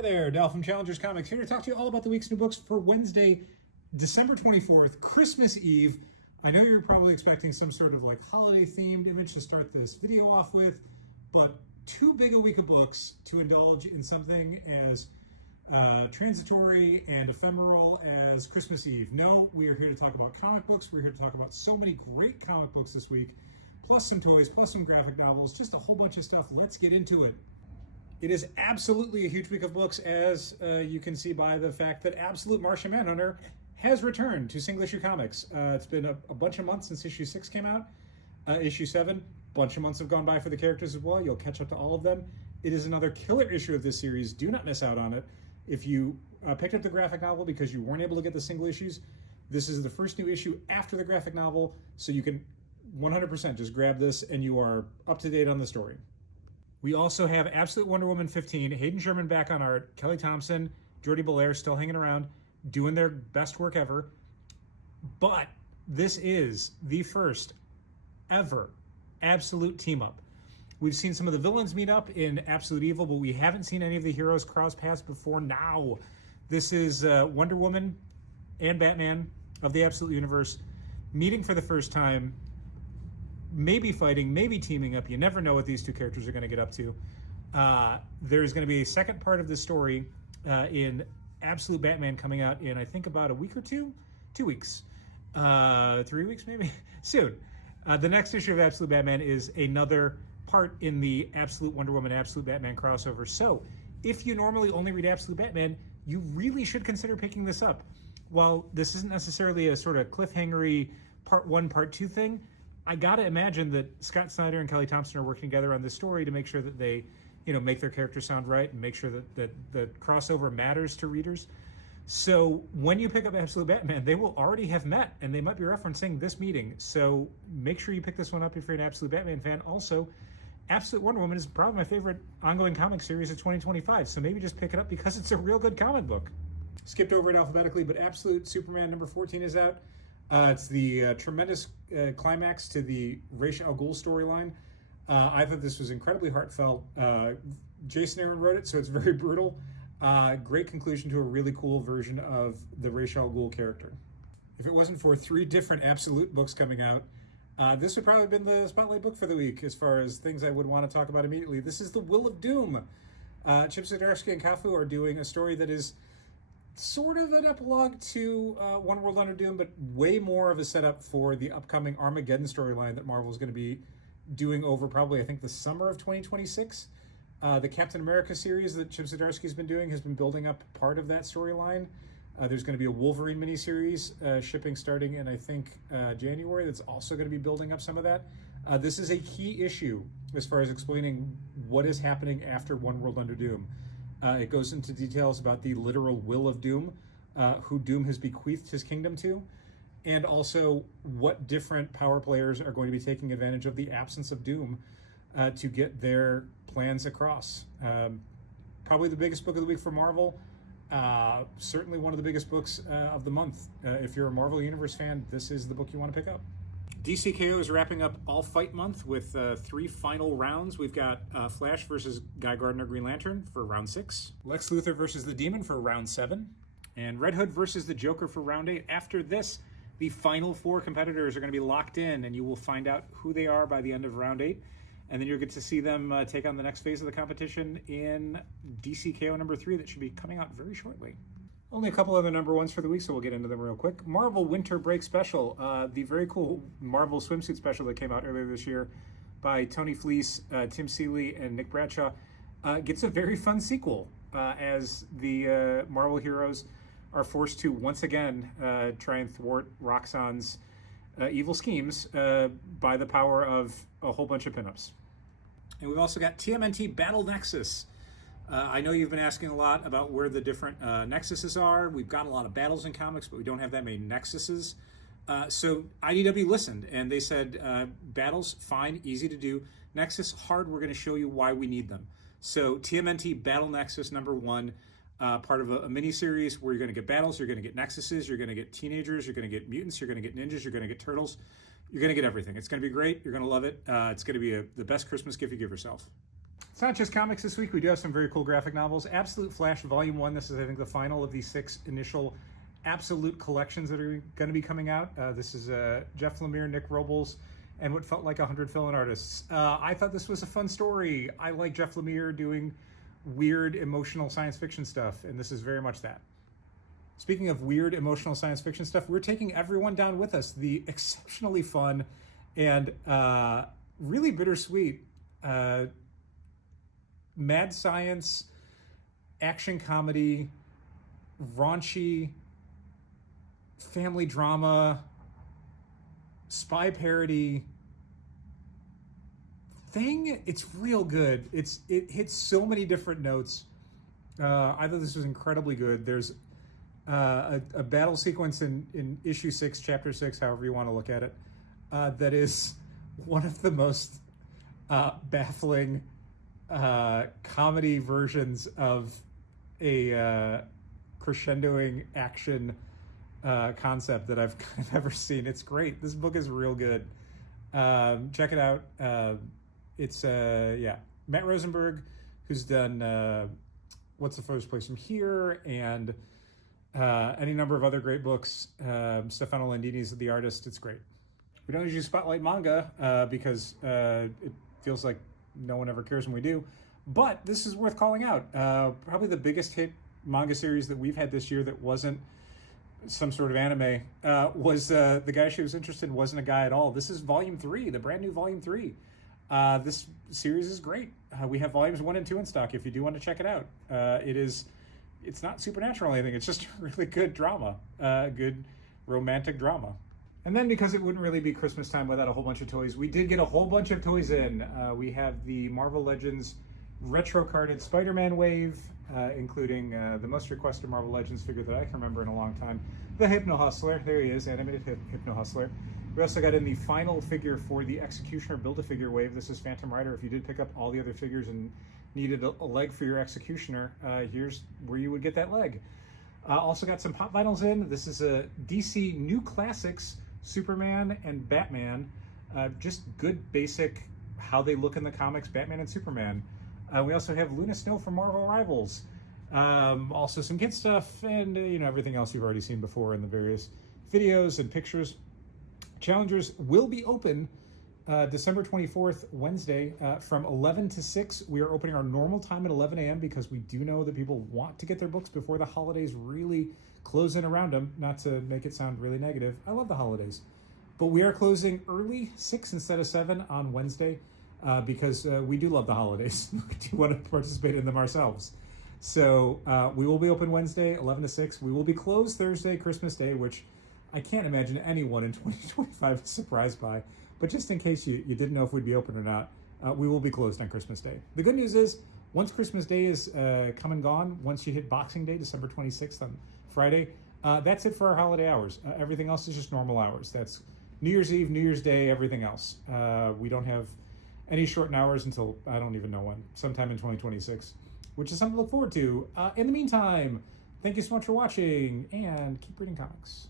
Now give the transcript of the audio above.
Hi there, Dal from Challengers Comics, here to talk to you all about the week's new books for Wednesday, December 24th, Christmas Eve. I know you're probably expecting some sort of like holiday themed image to start this video off with, but too big a week of books to indulge in something as transitory and ephemeral as Christmas Eve. No, we are here to talk about comic books. We're here to talk about so many great comic books this week, plus some toys, plus some graphic novels, just a whole bunch of stuff. Let's get into it. It is absolutely a huge week of books, as you can see by the fact that Absolute Martian Manhunter has returned to single issue comics. It's been a bunch of months since issue 6 came out. Issue 7, a bunch of months have gone by for the characters as well. You'll catch up to all of them. It is another killer issue of this series. Do not miss out on it. If you picked up the graphic novel because you weren't able to get the single issues, this is the first new issue after the graphic novel, so you can 100% just grab this and you are up to date on the story. We also have Absolute Wonder Woman 15, Hayden Sherman back on art, Kelly Thompson, Jordi Belair still hanging around, doing their best work ever. But this is the first ever Absolute team up. We've seen some of the villains meet up in Absolute Evil, but we haven't seen any of the heroes cross paths before now. This is Wonder Woman and Batman of the Absolute Universe meeting for the first time, maybe fighting, maybe teaming up. You never know what these two characters are going to get up to. There's going to be a second part of the story in Absolute Batman coming out in, I think, about a week or two? 2 weeks. 3 weeks, maybe? Soon. The next issue of Absolute Batman is another part in the Absolute Wonder Woman, Absolute Batman crossover. So, if you normally only read Absolute Batman, you really should consider picking this up. While this isn't necessarily a sort of cliffhangery part 1, part 2 thing, I gotta imagine that Scott Snyder and Kelly Thompson are working together on this story to make sure that they, make their characters sound right and make sure that the crossover matters to readers. So when you pick up Absolute Batman, they will already have met, and they might be referencing this meeting. So make sure you pick this one up if you're an Absolute Batman fan. Also, Absolute Wonder Woman is probably my favorite ongoing comic series of 2025. So maybe just pick it up because it's a real good comic book. Skipped over it alphabetically, but Absolute Superman number 14 is out. It's the tremendous climax to the Ra's al Ghul storyline. I thought this was incredibly heartfelt. Jason Aaron wrote it, so it's very brutal. Great conclusion to a really cool version of the Ra's al Ghul character. If it wasn't for 3 different Absolute books coming out, this would probably have been the spotlight book for the week as far as things I would want to talk about immediately. This is The Will of Doom. Chip Zdarsky and Cafu are doing a story that is sort of an epilogue to One World Under Doom, but way more of a setup for the upcoming Armageddon storyline that Marvel is going to be doing over probably, I think, the summer of 2026. The Captain America series that Chip Zdarsky has been doing has been building up part of that storyline. There's going to be a Wolverine miniseries shipping starting in, I think, January that's also going to be building up some of that. This is a key issue as far as explaining what is happening after One World Under Doom. It goes into details about the literal will of Doom, who Doom has bequeathed his kingdom to, and also what different power players are going to be taking advantage of the absence of Doom to get their plans across. Probably the biggest book of the week for Marvel. Certainly one of the biggest books of the month. If you're a Marvel Universe fan, this is the book you want to pick up. DCKO is wrapping up All Fight Month with 3 final rounds. We've got Flash versus Guy Gardner Green Lantern for round 6. Lex Luthor versus the Demon for round 7. And Red Hood versus the Joker for round 8. After this, the final 4 competitors are going to be locked in, and you will find out who they are by the end of round 8. And then you'll get to see them take on the next phase of the competition in DCKO number 3 that should be coming out very shortly. Only a couple other number 1s for the week, so we'll get into them real quick. Marvel Winter Break Special, the very cool Marvel swimsuit special that came out earlier this year by Tony Fleece, Tim Seeley, and Nick Bradshaw, gets a very fun sequel as the Marvel heroes are forced to once again try and thwart Roxxon's evil schemes by the power of a whole bunch of pinups. And we've also got TMNT Battle Nexus. I know you've been asking a lot about where the different nexuses are. We've got a lot of battles in comics, but we don't have that many nexuses. So IDW listened, and they said, battles, fine, easy to do. Nexus, hard, we're going to show you why we need them. So TMNT Battle Nexus number 1, part of a mini-series where you're going to get battles, you're going to get nexuses, you're going to get teenagers, you're going to get mutants, you're going to get ninjas, you're going to get turtles. You're going to get everything. It's going to be great. You're going to love it. It's going to be the best Christmas gift you give yourself. It's not just comics this week. We do have some very cool graphic novels. Absolute Flash Volume 1. This is, I think, the final of the 6 initial Absolute collections that are going to be coming out. This is Jeff Lemire, Nick Robles, and what felt like 100 fill-in artists. I thought this was a fun story. I like Jeff Lemire doing weird, emotional science fiction stuff, and this is very much that. Speaking of weird, emotional science fiction stuff, we're taking everyone down with us. The exceptionally fun and really bittersweet mad science, action comedy, raunchy, family drama, spy parody thing. It's real good. It hits so many different notes. I thought this was incredibly good. There's a battle sequence in issue 6, chapter 6, however you want to look at it, that is one of the most baffling comedy versions of a crescendoing action concept that I've ever seen. It's great. This book is real good. Check it out. It's Matt Rosenberg, who's done What's the Furthest Place from Here and any number of other great books. Stefano Landini's the artist. It's great. We don't usually spotlight manga because it feels like no one ever cares when we do, but this is worth calling out. Probably the biggest hit manga series that we've had this year that wasn't some sort of anime was the guy she was interested in wasn't a guy at all. This is volume 3, the brand new volume 3. This series is great. We have volumes 1 and 2 in stock if you do want to check it out. It's not supernatural or anything. It's just a really good drama, good romantic drama. And then, because it wouldn't really be Christmas time without a whole bunch of toys, we did get a whole bunch of toys in. We have the Marvel Legends retro-carded Spider-Man wave, including the most requested Marvel Legends figure that I can remember in a long time, the Hypno Hustler. There he is, animated Hypno Hustler. We also got in the final figure for the Executioner Build-A-Figure wave. This is Phantom Rider. If you did pick up all the other figures and needed a leg for your Executioner, here's where you would get that leg. Also got some pop vinyls in. This is a DC New Classics Superman and Batman. Just good basic how they look in the comics, Batman and Superman. We also have Luna Snow from Marvel Rivals. Also some kid stuff and everything else you've already seen before in the various videos and pictures. Challengers will be open December 24th, Wednesday, from 11 to 6. We are opening our normal time at 11 a.m. because we do know that people want to get their books before the holidays really close in around them. Not to make it sound really negative. I love the holidays. But we are closing early, 6 instead of 7 on Wednesday, because we do love the holidays. We do want to participate in them ourselves. So we will be open Wednesday, 11 to 6. We will be closed Thursday, Christmas Day, which I can't imagine anyone in 2025 is surprised by. But just in case you didn't know if we'd be open or not, we will be closed on Christmas Day. The good news is, once Christmas Day is come and gone, once you hit Boxing Day, December 26th on Friday, that's it for our holiday hours. Everything else is just normal hours. That's New Year's Eve, New Year's Day, everything else. We don't have any shortened hours until, I don't even know when, sometime in 2026, which is something to look forward to. In the meantime, thank you so much for watching, and keep reading comics.